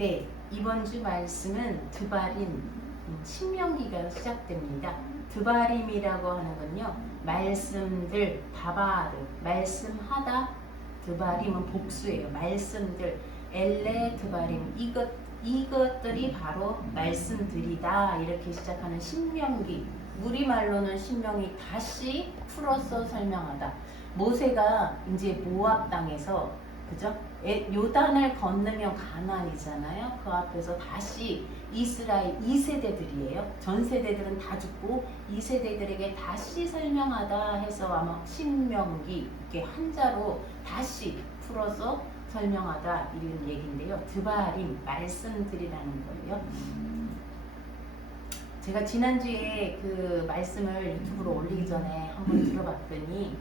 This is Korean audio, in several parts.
네, 이번 주 말씀은 드바림, 신명기가 시작됩니다. 드바림이라고 하는 건요, 말씀들, 다바르, 말씀하다, 드바림은 복수예요. 말씀들, 엘레 드바림, 이것들이 바로 말씀들이다. 이렇게 시작하는 신명기. 우리말로는 신명이 다시 풀어서 설명하다. 모세가 이제 모압 땅에서 그죠? 요단을 건너면 가나안이잖아요. 그 앞에서 다시 이스라엘 2세대들이에요. 전 세대들은 다 죽고 2세대들에게 다시 설명하다 해서 아마 신명기 이렇게 한자로 다시 풀어서 설명하다 이런 얘기인데요. 드바림 말씀들이라는 거예요. 제가 지난주에 그 말씀을 유튜브로 올리기 전에 한번 들어봤더니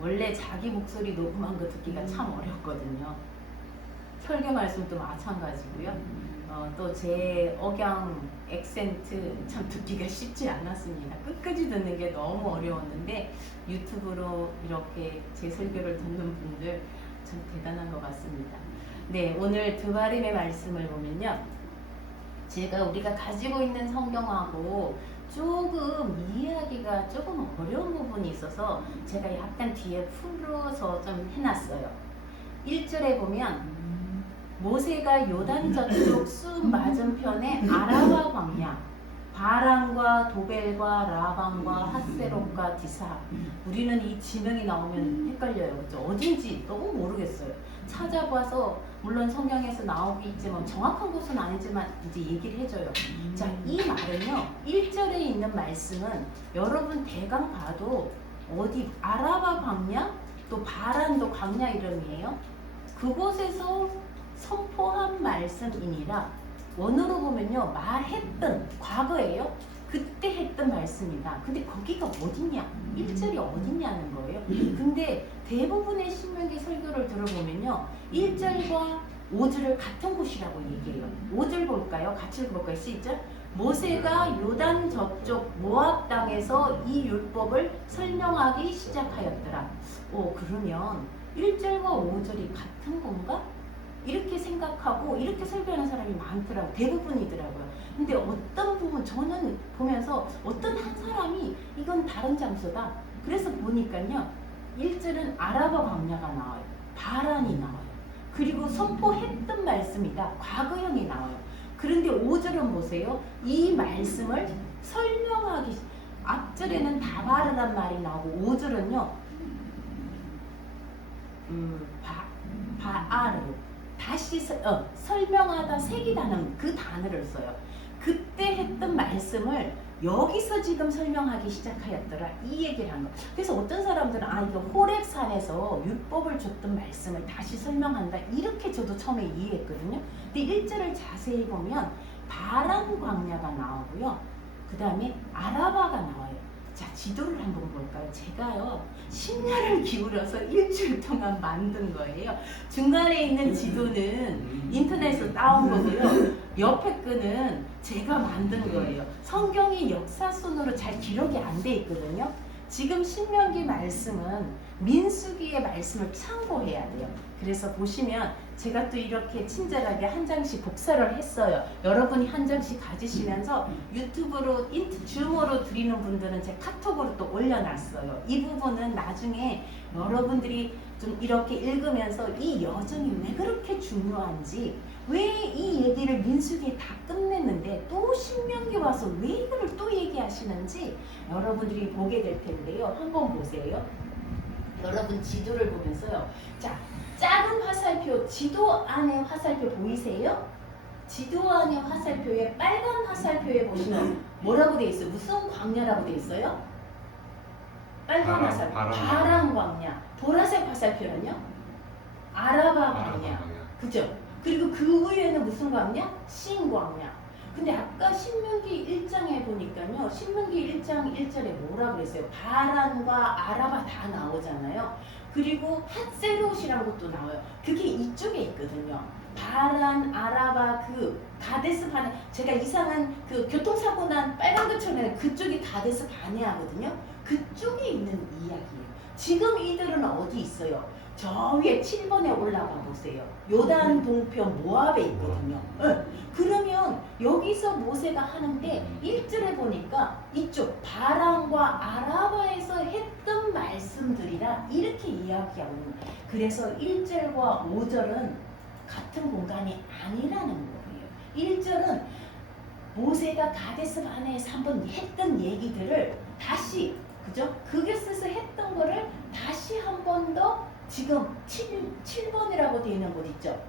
원래 자기 목소리 녹음한 거 듣기가 참 어렵거든요. 설교 말씀도 마찬가지고요. 또 제 억양, 액센트 참 듣기가 쉽지 않았습니다. 끝까지 듣는 게 너무 어려웠는데 유튜브로 이렇게 제 설교를 듣는 분들 참 대단한 것 같습니다. 네, 오늘 드바림의 말씀을 보면요. 우리가 가지고 있는 성경하고 조금 이해하기가 조금 어려운 부분이 있어서 제가 약간 뒤에 풀어서 좀 해놨어요. 1절에 보면 모세가 요단 저쪽 숲 맞은편에 아라바 광야, 바란과 도벨과 라반과 핫세롯과 디사. 우리는 이 지명이 나오면 헷갈려요. 그렇죠? 어딘지 너무 모르겠어요. 찾아봐서 물론 성경에서 나오기 있지만 정확한 곳은 아니지만 이제 얘기를 해줘요. 자, 이 말은요. 1절에 있는 말씀은 여러분 대강 봐도 어디 아라바 광야 또 바란도 광야 이름이에요. 그곳에서 선포한 말씀이니라 원어로 보면요. 말했던 과거예요. 그때 했던 말씀이다. 근데 거기가 어딨냐? 1절이 어딨냐는 거예요. 근데 대부분의 신명기 설교를 들어보면요. 1절과 5절을 같은 곳이라고 얘기해요. 5절 볼까요? 같이 읽어볼까요? 시작. 모세가 요단 저쪽 모압 땅에서 이 율법을 설명하기 시작하였더라. 그러면 1절과 5절이 같은 건가? 이렇게 생각하고 이렇게 설교하는 사람이 많더라고요. 대부분이더라고요. 근데 어떤 부분 저는 보면서 어떤 한 사람이 이건 다른 장소다. 그래서 보니까요. 1절은 아라바 광야가 나와요. 바란이 나와요. 그리고 선포했던 말씀이다. 과거형이 나와요. 그런데 5절은 보세요. 이 말씀을 설명하기 앞절에는 다바르란 말이 나오고 5절은요. 바아르 다시 설명하다 새기다는 그 단어를 써요. 그때 했던 말씀을 여기서 지금 설명하기 시작하였더라 이 얘기를 한 거. 그래서 어떤 사람들은 이거 호렙산에서 율법을 줬던 말씀을 다시 설명한다 이렇게 저도 처음에 이해했거든요. 근데 1절을 자세히 보면 바란 광야가 나오고요. 그 다음에 아라바가 나와요. 자, 지도를 한번 볼까요? 제가요, 심혈을 기울여서 일주일 동안 만든 거예요. 중간에 있는 지도는 인터넷에서 따온 거고요. 옆에 끈은 제가 만든 거예요. 성경이 역사순으로 잘 기록이 안 돼 있거든요. 지금 신명기 말씀은 민수기의 말씀을 참고해야 돼요. 그래서 보시면 제가 또 이렇게 친절하게 한 장씩 복사를 했어요. 여러분이 한 장씩 가지시면서 유튜브로 줌으로 드리는 분들은 제 카톡으로 또 올려놨어요. 이 부분은 나중에 여러분들이 좀 이렇게 읽으면서 이 여정이 왜 그렇게 중요한지, 왜 이 얘기를 민수기에 다 끝냈는데 또 신명기 와서 왜 이거를 또 얘기하시는지 여러분들이 보게 될 텐데요. 한번 보세요. 여러분 지도를 보면서요. 자, 작은 화살표, 지도 안에 화살표 보이세요? 지도 안에 화살표에 빨간 화살표에 보시면 뭐라고 돼 있어요? 무슨 광야라고 돼 있어요? 빨간 화살표, 바란 광야. 보라색 화살표는요? 아라바 광야. 그죠? 그리고 그 위에는 무슨 광야? 신광야. 근데 아까 신명기 1장에 보니까요. 신명기 1장 1절에 뭐라 그랬어요? 바란과 아라바 다 나오잖아요. 그리고 핫세롯이라는 것도 나와요. 그게 이쪽에 있거든요. 바란, 아라바, 그 가데스 바네. 제가 이상한 그 교통사고 난 빨간 것처럼 그쪽이 가데스 바네하거든요. 그쪽에 있는 이야기예요. 지금 이들은 어디 있어요? 저 위에 7번에 올라가 보세요. 요단 동편 모압에 있거든요. 응. 그러면 여기서 모세가 하는데 1절에 보니까 이쪽 바람과 아라바에서 했던 말씀들이라 이렇게 이야기하고 있는 거예요. 그래서 1절과 5절은 같은 공간이 아니라는 거예요. 1절은 모세가 가데스 바네에서 한번 했던 얘기들을 다시, 그죠? 그것에서 했던 거를 다시 한 번 더 지금 7번이라고 되어 있는 곳 있죠?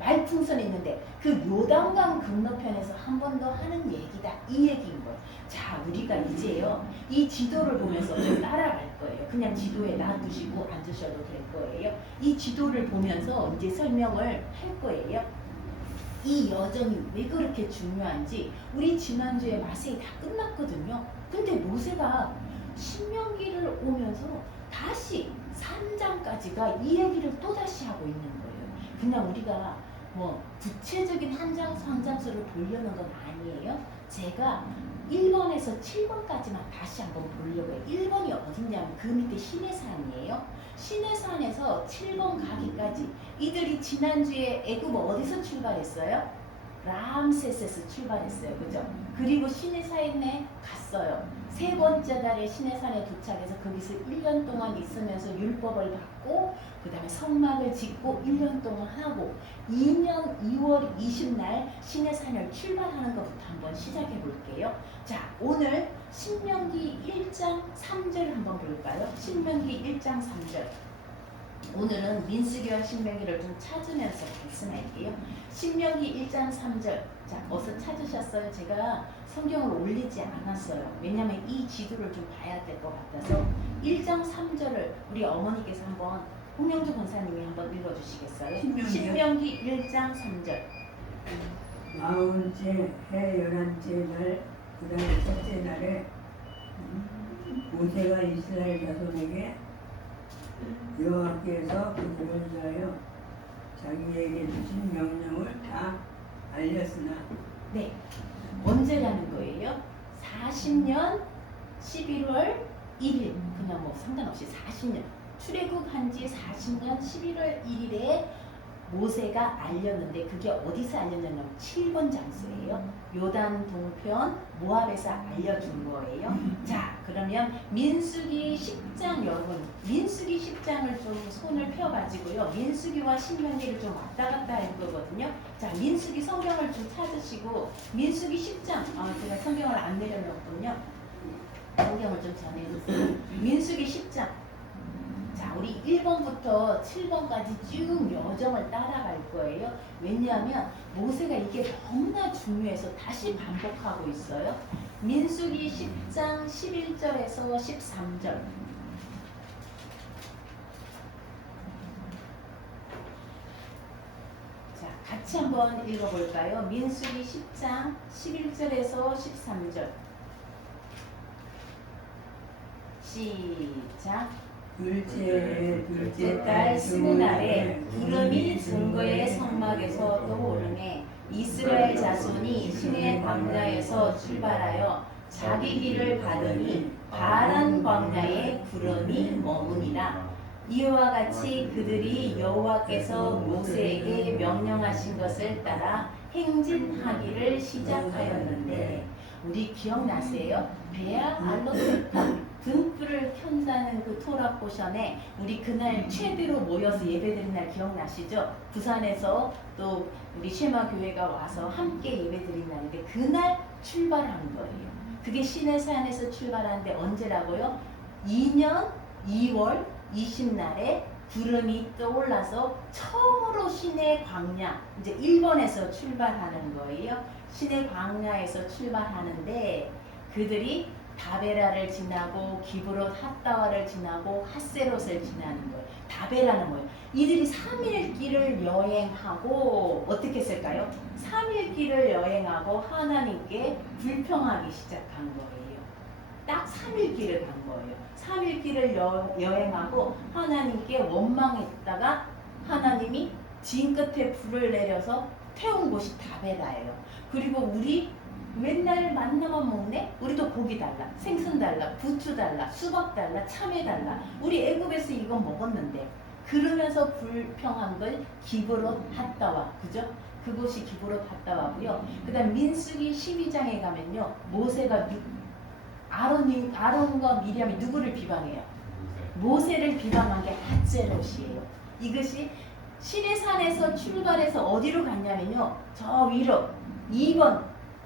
말풍선이 있는데 그 요단강 건너편에서 한 번 더 하는 얘기다. 이 얘기인 거예요. 자, 우리가 이제요, 이 지도를 보면서 좀 따라갈 거예요. 그냥 지도에 놔두시고 앉으셔도 될 거예요. 이 지도를 보면서 이제 설명을 할 거예요. 이 여정이 왜 그렇게 중요한지 우리 지난주에 마세히 다 끝났거든요. 근데 모세가 신명기를 오면서 다시 3장까지가 이 얘기를 또다시 하고 있는 거예요. 그냥 우리가 뭐 구체적인 한 장, 한 장수를 보려는 건 아니에요. 제가 1번에서 7번까지만 다시 한번 보려고 해요. 1번이 어딨냐면 그 밑에 시내산이에요. 시내산에서 7번 가기까지 이들이 지난주에 애굽 어디서 출발했어요? 람세스에서 출발했어요. 그죠? 그리고 시내산에 갔어요. 세 번째 달에 시내산에 도착해서 거기서 1년 동안 있으면서 율법을 받고 그 다음에 성막을 짓고 1년 동안 하고 2년 2월 20날 시내산을 출발하는 것부터 한번 시작해 볼게요. 자, 오늘 신명기 1장 3절 한번 볼까요? 신명기 1장 3절. 오늘은 민수기와 신명기를 좀 찾으면서 말씀할게요. 신명기 1장 3절. 자, 어서 찾으셨어요? 제가 성경을 올리지 않았어요. 왜냐하면 이 지도를 좀 봐야 될 것 같아서 1장 3절을 우리 어머니께서 한번 홍영주 권사님이 한번 읽어주시겠어요? 신명기 1장 3절. 아흔째 해 11째 날 그다음 첫째 날에 모세가 이스라엘 자손에게 여호와께서 그들을 위하여 자기에게 주신 명령을 다 알렸으나 네, 언제라는 거예요? 40년 11월 1일. 그냥 뭐 상관없이 40년. 출애굽한 지 40년 11월 1일에 모세가 알렸는데 그게 어디서 알렸냐면 7번 장소예요. 요단 동편 모압에서 알려준 거예요. 자, 그러면 민수기 10장 여러분, 민수기 10장을 좀 손을 펴가지고요. 민수기와 신명기를 좀 왔다 갔다 할 거거든요. 자, 민수기 성경을 좀 찾으시고 민수기 10장, 제가 성경을 안 내려놓았군요. 성경을 좀 전해주세요. 민수기 10장. 자, 우리 1번부터 7번까지 쭉 여정을 따라갈 거예요. 왜냐하면 모세가 이게 너무나 중요해서 다시 반복하고 있어요. 민수기 10장 11절에서 13절. 자, 같이 한번 읽어볼까요? 민수기 10장 11절에서 13절. 시작. 둘째 달 스무 날에 구름이 증거의 성막에서 떠오르네 이스라엘 자손이 시내 광야에서 출발하여 자기 길을 가더니 바란 광야에 구름이 머무니라. 이와 같이 그들이 여호와께서 모세에게 명령하신 것을 따라 행진하기를 시작하였는데, 우리 기억나세요? 베아 알로세파 등불을 켠다는 그 토라 포션에 우리 그날 최대로 모여서 예배드린 날 기억나시죠? 부산에서 또 우리 쉐마 교회가 와서 함께 예배드린 날인데 그날 출발한 거예요. 그게 시내산에서 출발하는데 언제라고요? 2년 2월 20날에 구름이 떠올라서 처음으로 시내 광야, 이제 일본에서 출발하는 거예요. 시내 광야에서 출발하는데 그들이 다베라를 지나고 기브롯 핫다와를 지나고 핫세롯을 지나는 거예요. 다베라는 뭐예요? 이들이 3일 길을 여행하고 어떻게 했을까요? 3일 길을 여행하고 하나님께 불평하기 시작한 거예요. 딱 3일 길을 간 거예요. 3일 길을 여행하고 하나님께 원망했다가 하나님이 진 끝에 불을 내려서 태운 곳이 다베라예요. 그리고 우리 맨날 만나만 먹네? 우리도 고기 달라, 생선 달라, 부추 달라, 수박 달라, 참외 달라. 우리 애굽에서 이거 먹었는데 그러면서 불평한 걸 기브롯 핫다와, 그죠? 그곳이 기브롯 핫다와고요. 그다음 민수기 12장에 가면요, 모세가 아론과 미리암이 누구를 비방해요? 모세를 비방한 게 핫제롯이에요. 이것이 시내산에서 출발해서 어디로 갔냐면요, 저 위로 2번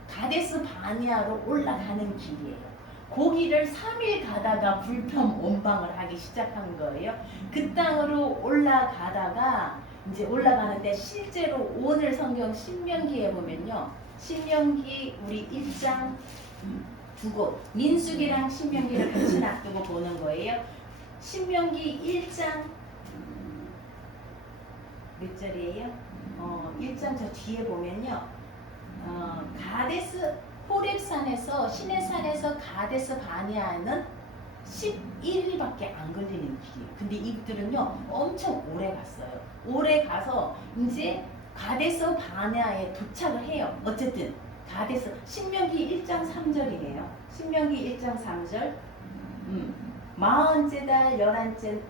가데스 바니아로 올라가는 길이에요. 거기를 3일 가다가 불평 원방을 하기 시작한 거예요. 그 땅으로 올라가다가 이제 올라가는데 실제로 오늘 성경 신명기에 보면요, 신명기 우리 1장 두 곳, 민수기랑 신명기를 같이 놔두고 보는 거예요. 신명기 1장 몇 절이에요? 1장 저 뒤에 보면요, 가데스 호렙산에서 시내산에서 가데스 바니아는 11일밖에 안 걸리는 길이에요. 근데 이들은요 엄청 오래 갔어요. 오래 가서 이제 가데스 바니아에 도착을 해요. 어쨌든 가데스, 신명기 1장 3절이에요. 신명기 1장 3절. 40째 달 11째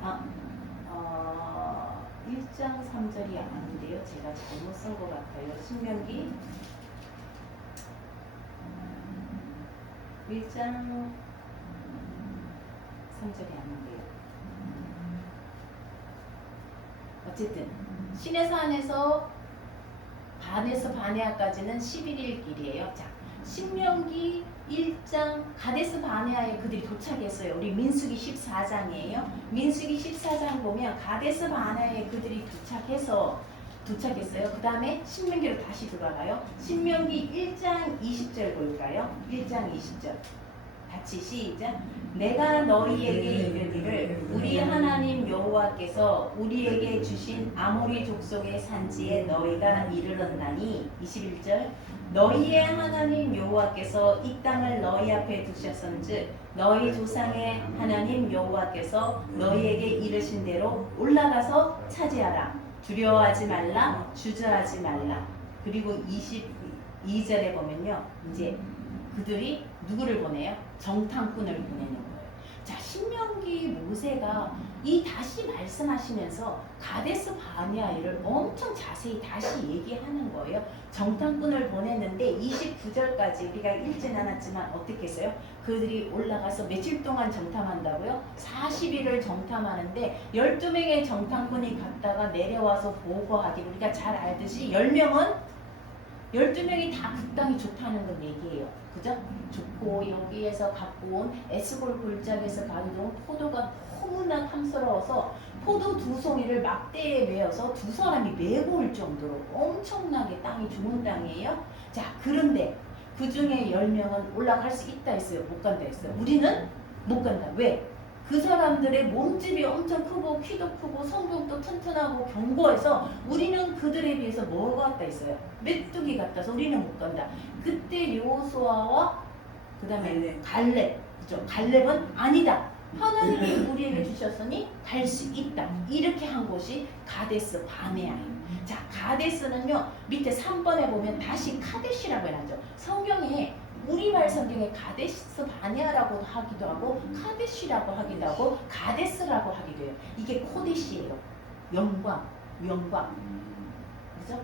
1장 3절이 아닌데요. 제가 잘못 쓴 것 같아요. 신명기 1장 3절이 아닌데요. 어쨌든 시내산에서 바네스 바네아까지는 11일 길이에요. 자, 신명기 1장 가데스 바네아에 그들이 도착했어요. 우리 민수기 14장이에요. 민수기 14장 보면 가데스 바네아에 그들이 도착했어요. 그 다음에 신명기로 다시 돌아가요. 신명기 1장 20절 볼까요? 1장 20절. 같이 시작. 내가 너희에게 이르기를 우리 하나님 여호와께서 우리에게 주신 아모리 족속의 산지에 너희가 이르렀나니 21절. 너희의 하나님 여호와께서 이 땅을 너희 앞에 두셨은즉 너희 조상의 하나님 여호와께서 너희에게 이르신 대로 올라가서 차지하라. 두려워하지 말라, 주저하지 말라. 그리고 22절에 보면요, 이제 그들이 누구를 보내요? 정탐꾼을 보내는 거예요. 자, 신명기 모세가 이 다시 말씀하시면서 가데스 바네아를 엄청 자세히 다시 얘기하는 거예요. 정탐꾼을 보냈는데 29절까지 우리가 읽진 않았지만 어떻게 했어요? 그들이 올라가서 며칠 동안 정탐한다고요? 40일을 정탐하는데 12명의 정탐꾼이 갔다가 내려와서 보고하기, 우리가 잘 알듯이 12명이 다 그 땅이 좋다는 건 얘기예요. 그죠? 좋고 여기에서 갖고 온 에스골 골짜기에서 가져온 포도가 너무나 탐스러워서 포도 두 송이를 막대에 메어서 두 사람이 메고 올 정도로 엄청나게 땅이 좋은 땅이에요. 자, 그런데 그 중에 10명은 올라갈 수 있다 했어요? 못 간다 했어요? 우리는 못 간다. 왜? 그 사람들의 몸집이 엄청 크고 키도 크고 성경도 튼튼하고 견고해서 우리는 그들에 비해서 뭐가 같다 했어요? 메뚜기 같아서 우리는 못 간다. 그때 여호수아와 그 다음에 갈렙, 그죠? 갈렙은 아니다. 하나님이 우리에게 주셨으니 갈 수 있다. 이렇게 한 곳이 가데스 바네아예요. 자, 가데스는요 밑에 3번에 보면 다시 카데시라고 해놨죠. 성경에 우리말 성경에 가데스 바네아라고 하기도 하고 카데시라고 하기도 하고 가데스라고 하기도 해요. 이게 코데시예요. 영광. 그죠?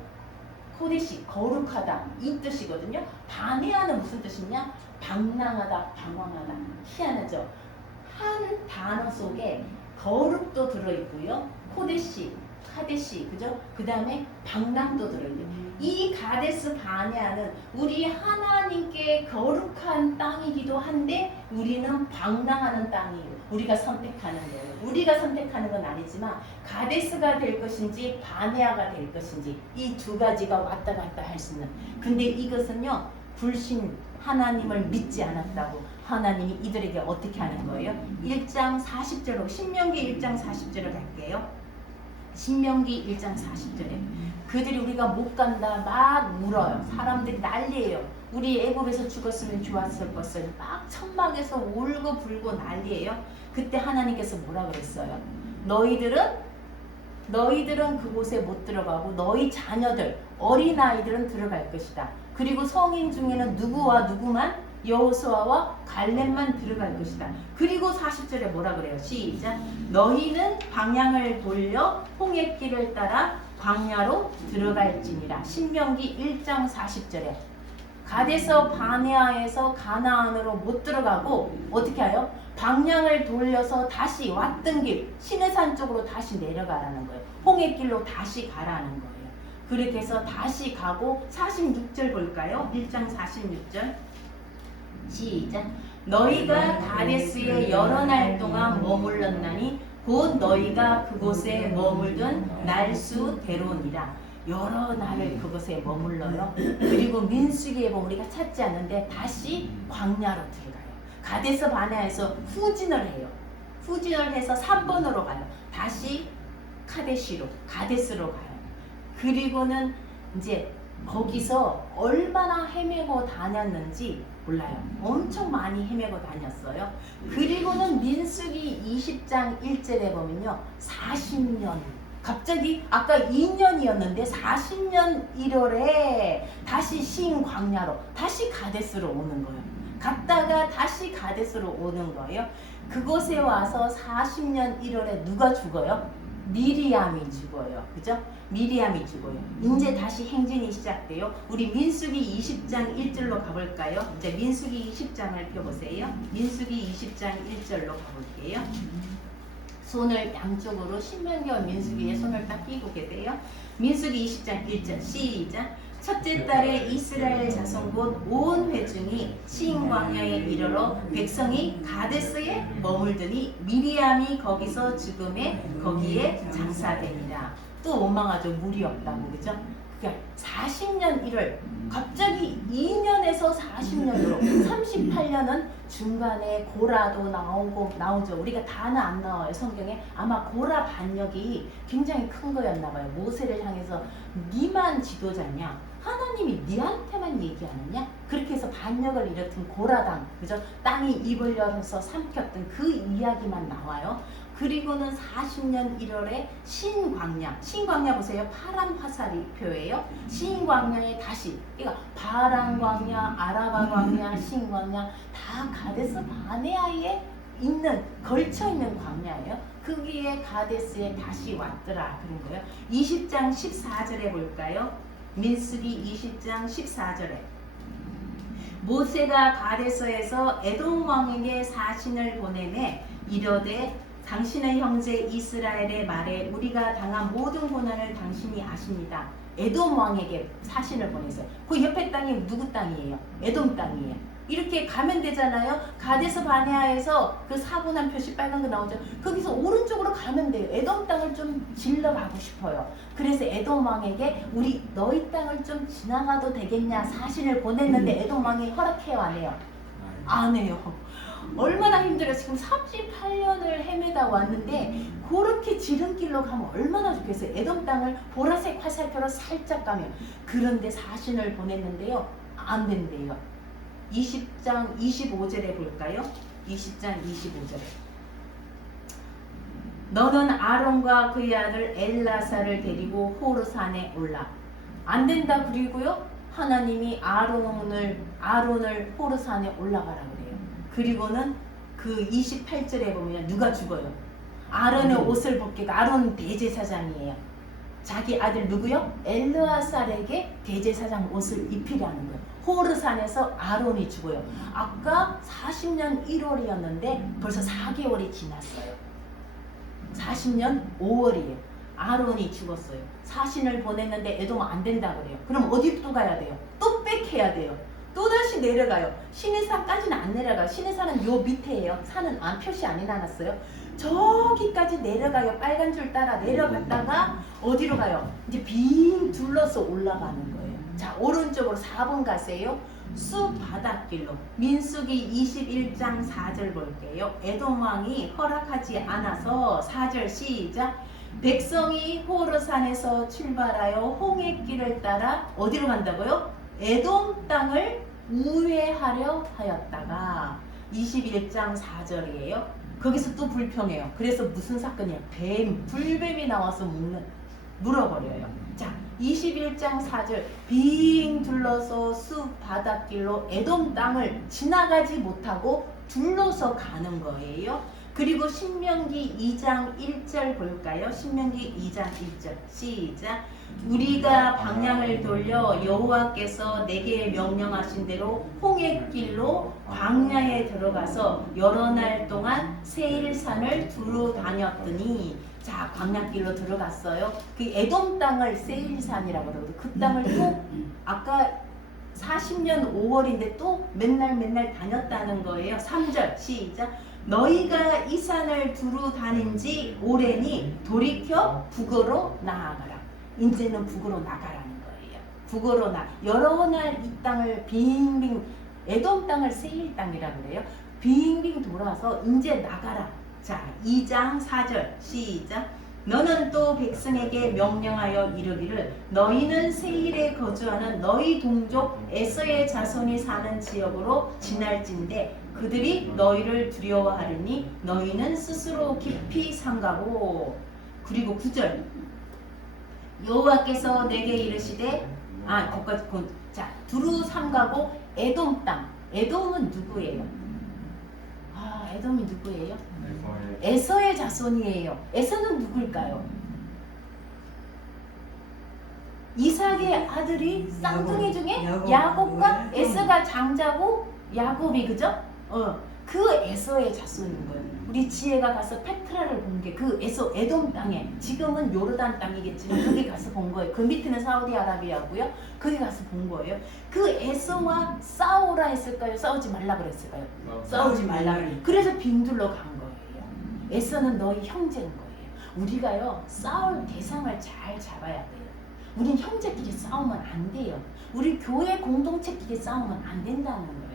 코데시, 거룩하다 이 뜻이거든요. 바네아는 무슨 뜻이냐? 방랑하다, 방황하다, 희한하죠. 한 단어 속에 거룩도 들어있고요. 코데시, 카데시, 그죠? 그 다음에 방랑도 들어있고요. 이 가데스 바네아는 우리 하나님께 거룩한 땅이기도 한데 우리는 방랑하는 땅이에요. 우리가 선택하는 거예요. 우리가 선택하는 건 아니지만 가데스가 될 것인지 바네아가 될 것인지 이 두 가지가 왔다 갔다 할 수 있는. 근데 이것은요 불신, 하나님을 믿지 않았다고 하나님이 이들에게 어떻게 하는 거예요? 1장 40절로 신명기 1장 40절을 갈게요. 신명기 1장 40절에 그들이 우리가 못 간다 막 울어요. 사람들이 난리예요. 우리 애굽에서 죽었으면 좋았을 것을 막 천막에서 울고 불고 난리예요. 그때 하나님께서 뭐라 그랬어요? 너희들은 그곳에 못 들어가고 너희 자녀들, 어린아이들은 들어갈 것이다. 그리고 성인 중에는 누구와 누구만? 여호수아와 갈렙만 들어갈 것이다. 그리고 40절에 뭐라 그래요? 시작. 너희는 방향을 돌려 홍해길을 따라 광야로 들어갈지니라. 신명기 1장 40절에 가데스 바네아에서 가나안으로 못 들어가고 어떻게 해요? 방향을 돌려서 다시 왔던 길 시내산 쪽으로 다시 내려가라는 거예요. 홍해길로 다시 가라는 거예요. 그렇게 해서 다시 가고 46절 볼까요? 1장 46절 시작. 너희가 가데스에 여러 날 동안 머물렀나니 곧 너희가 그곳에 머물던 날수대로니라. 여러 날을 그곳에 머물러요. 그리고 민수기에 보면 우리가 찾지 않는데 다시 광야로 들어가요. 가데스 바네아에서 후진을 해요. 후진을 해서 3번으로 가요. 다시 카데시로 가데스로 가요. 그리고는 이제 거기서 얼마나 헤매고 다녔는지 몰라요. 엄청 많이 헤매고 다녔어요. 그리고는 민수기 20장 1절에 보면요. 40년 갑자기 아까 2년이었는데 40년 1월에 다시 신광야로 다시 가데스로 오는 거예요. 갔다가 다시 가데스로 오는 거예요. 그곳에 와서 40년 1월에 누가 죽어요? 미리암이 죽어요. 그죠? 미리암이 죽어요. 이제 다시 행진이 시작돼요. 우리 민수기 20장 1절로 가볼까요? 이제 민수기 20장을 펴보세요. 민수기 20장 1절로 가볼게요. 손을 양쪽으로 신명기와 민수기에 손을 딱 끼고 계세요. 민수기 20장 1절 시작. 첫째 달에 이스라엘 자손 곧 온 회중이 신광야에 이르러 백성이 가데스에 머물더니 미리암이 거기서 죽음에 거기에 장사되니라. 또 원망하죠. 물이 없다고. 그죠? 그러니까 40년 1월 갑자기 2년에서 40년으로 38년은 중간에 고라도 나오죠. 우리가 다는 안 나와요. 성경에. 아마 고라 반역이 굉장히 큰 거였나 봐요. 모세를 향해서 니만 지도자냐? 하나님이 니한테만 얘기하느냐? 그렇게 해서 반역을 일으킨 고라당, 그죠? 땅이 입을 열어서 삼켰던 그 이야기만 나와요. 그리고는 40년 1월에 신광야 보세요. 파란 화살이 표예요. 신광야에 다시, 그러니까 파란 광야, 아라바 광야, 신광야 다 가데스 바네아에 있는 걸쳐 있는 광야예요. 거기에 가데스에 다시 왔더라 그런 거예요. 20장 14절에 볼까요? 민수기 20장 14절에 모세가 가데스에서 에돔 왕에게 사신을 보내매 이르되 당신의 형제 이스라엘의 말에 우리가 당한 모든 고난을 당신이 아십니다. 에돔 왕에게 사신을 보내세요. 그 옆에 땅이 누구 땅이에요? 에돔 땅이에요. 이렇게 가면 되잖아요. 가데스 바네아에서 그 사분한 표시 빨간 거 나오죠. 거기서 오른쪽으로 가면 돼요. 에돔 땅을 좀 질러 가고 싶어요. 그래서 에돔 왕에게 우리 너희 땅을 좀 지나가도 되겠냐 사신을 보냈는데 에돔 왕이 허락해요 안 해요? 안 해요. 얼마나 힘들어요. 지금 38년을 헤매다 왔는데 그렇게 지름길로 가면 얼마나 좋겠어요. 에돔 땅을 보라색 화살표로 살짝 가면. 그런데 사신을 보냈는데요. 안 된대요. 20장 25절에 볼까요? 20장 25절에 너는 아론과 그의 아들 엘라사를 데리고 호르산에 올라. 안 된다. 그리고요 하나님이 아론을 호르산에 올라가라 그래요. 그리고는 그 28절에 보면 누가 죽어요? 아론의 옷을 벗기고, 아론은 대제사장이에요. 자기 아들 누구요? 엘르아살에게 대제사장 옷을 입히라는 거예요. 호르산에서 아론이 죽어요. 아까 40년 1월이었는데 벌써 4개월이 지났어요. 40년 5월이에요. 아론이 죽었어요. 사신을 보냈는데 에돔 안 된다 그래요. 그럼 어디 또 가야 돼요? 또 백해야 돼요. 또다시 내려가요. 시내산까지는 안 내려가요. 시내산은 요 밑에예요. 산은 표시 안 해놨어요. 저기까지 내려가요. 빨간 줄 따라 내려갔다가 어디로 가요? 이제 빙 둘러서 올라가는 거예요. 자, 오른쪽으로 4번 가세요. 숲 바닷길로. 민수기 21장 4절 볼게요. 에돔 왕이 허락하지 않아서 4절 시작. 백성이 호르산에서 출발하여 홍해길을 따라 어디로 간다고요? 에돔 땅을 우회하려 하였다가 21장 4절이에요. 거기서 또 불평해요. 그래서 무슨 사건이에요? 불뱀이 나와서 먹는. 물어버려요. 자, 21장 4절 빙 둘러서 숲 바닷길로 에돔 땅을 지나가지 못하고 둘러서 가는 거예요. 그리고 신명기 2장 1절 볼까요? 신명기 2장 1절 시작. 우리가 방향을 돌려 여호와께서 내게 명령하신 대로 홍해길로 광야에 들어가서 여러 날 동안 세일산을 두루 다녔더니 자, 광야길로 들어갔어요. 그 에돔 땅을 세일산이라고 그러거든요. 그 땅을 또 아까 40년 5월인데 또 맨날 다녔다는 거예요. 3절 시작. 너희가 이 산을 두루 다닌 지 오래니 돌이켜 북으로 나아가라. 이제는 북으로 나가라는 거예요. 북으로 여러 날 이 땅을 빙빙 에돔 땅을 세일 땅이라고 그래요. 빙빙 돌아서 이제 나가라. 자, 2장 4절 시작. 너는 또 백성에게 명령하여 이르기를 너희는 세일에 거주하는 너희 동족 에서의 자손이 사는 지역으로 지날진대 그들이 너희를 두려워하리니 너희는 스스로 깊이 삼가고. 그리고 9절 여호와께서 내게 이르시되 거기까지 자, 두루 삼가고 에돔 땅. 에돔은 누구예요? 에돔이 누구예요? 에서의 자손이에요. 에서는 누굴까요? 이삭의 아들이 쌍둥이 중에 야곱과 에서가 장자고 야곱이 그죠? 그 에서의 자손인 거예요. 우리 지혜가 가서 페트라를 본 게 그 에서 에돔 땅에 지금은 요르단 땅이겠지만 거기 가서 본 거예요. 그 밑에는 사우디아라비아고요. 거기 가서 본 거예요. 그 에서와 싸우라 했을까요? 싸우지 말라 그랬을까요? 싸우지 말라. 그래서 빙둘러 간 거예요. 에서는 너희 형제인 거예요. 우리가요 싸울 대상을 잘 잡아야 돼요. 우린 형제끼리 싸우면 안 돼요. 우리 교회 공동체끼리 싸우면 안 된다는 거예요.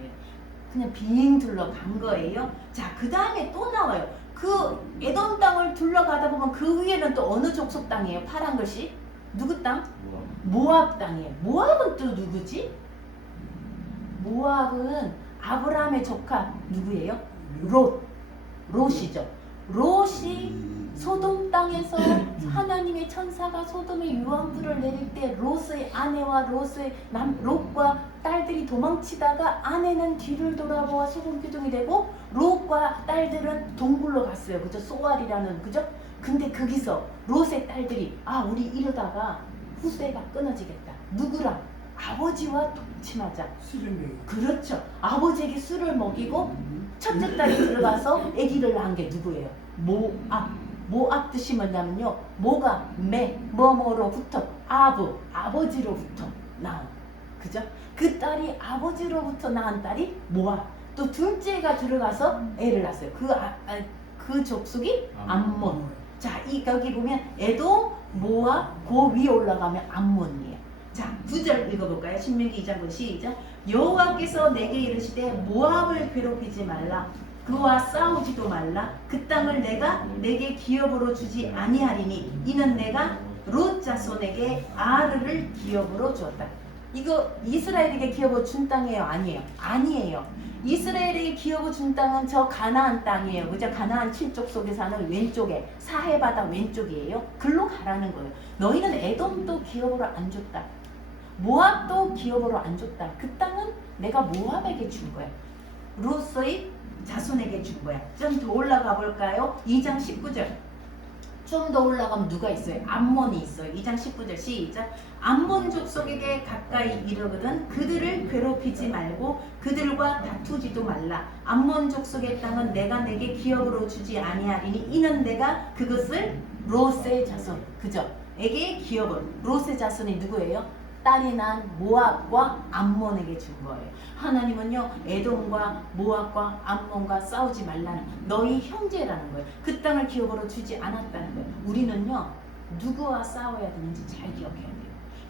그냥 빙 둘러간 거예요. 자, 그 다음에 또 나와요. 그 에돔 땅을 둘러가다 보면 그 위에는 또 어느 족속 땅이에요? 파란 것이 누구 땅? 모압 땅이에요. 모압은 또 누구지? 모압은 아브라함의 조카 누구예요? 롯이죠. 롯이 소돔 땅에서 하나님의 천사가 소돔에 유황불을 내릴 때 롯의 아내와 롯과 딸들이 도망치다가 아내는 뒤를 돌아보아 소금 기둥이 되고 롯과 딸들은 동굴로 갔어요. 그죠? 소알이라는 그죠? 근데 거기서 롯의 딸들이 우리 이러다가 후세가 끊어지겠다. 누구랑? 아버지와 동침하자. 그렇죠. 아버지에게 술을 먹이고 첫째 딸이 들어가서 아기를 낳은 게 누구예요? 모압 뜻이 뭐냐면요. 모가 뭐뭐로부터 아버지로부터 낳은 그죠? 그 딸이 아버지로부터 낳은 딸이 모압. 또 둘째가 들어가서 애를 낳았어요. 그 족속이 암몬. 자, 여기 보면 에돔, 모압, 그 위에 올라가면 암몬이에요. 자, 9절 읽어볼까요? 신명기 2장 시작. 여호와께서 내게 이르시되 모압을 괴롭히지 말라. 그와 싸우지도 말라. 그 땅을 내가 내게 기업으로 주지 아니하리니 이는 내가 롯 자손에게 아르를 기업으로 주었다. 이거 이스라엘에게 기업으로 준 땅이에요? 아니에요? 아니에요. 이스라엘에게 기업으로 준 땅은 저 가나안 땅이에요. 그죠? 가나안 7족 속에 사는 왼쪽에 사해바다 왼쪽이에요. 글로 가라는 거예요. 너희는 에돔도 기업으로 안 줬다. 모압도 기업으로 안 줬다. 그 땅은 내가 모압에게 준 거야. 롯의 자손에게 준 거야. 좀 더 올라가 볼까요? 2장 19절. 좀 더 올라가면 누가 있어요? 암몬이 있어요. 2장 19절 시작. 암몬 족속에게 가까이 이르거든 그들을 괴롭히지 말고 그들과 다투지도 말라. 암몬 족속의 땅은 내가 내게 기업으로 주지 아니하리니 이는 내가 그것을 롯의 자손 그죠? 에게 기업을. 롯의 자손이 누구예요? 딸이 난 모압과 암몬에게 준 거예요. 하나님은요 에돔과 모압과 암몬과 싸우지 말라는 너희 형제라는 거예요. 그 땅을 기업으로 주지 않았다는 거예요. 우리는요 누구와 싸워야 되는지 잘 기억해야 돼요.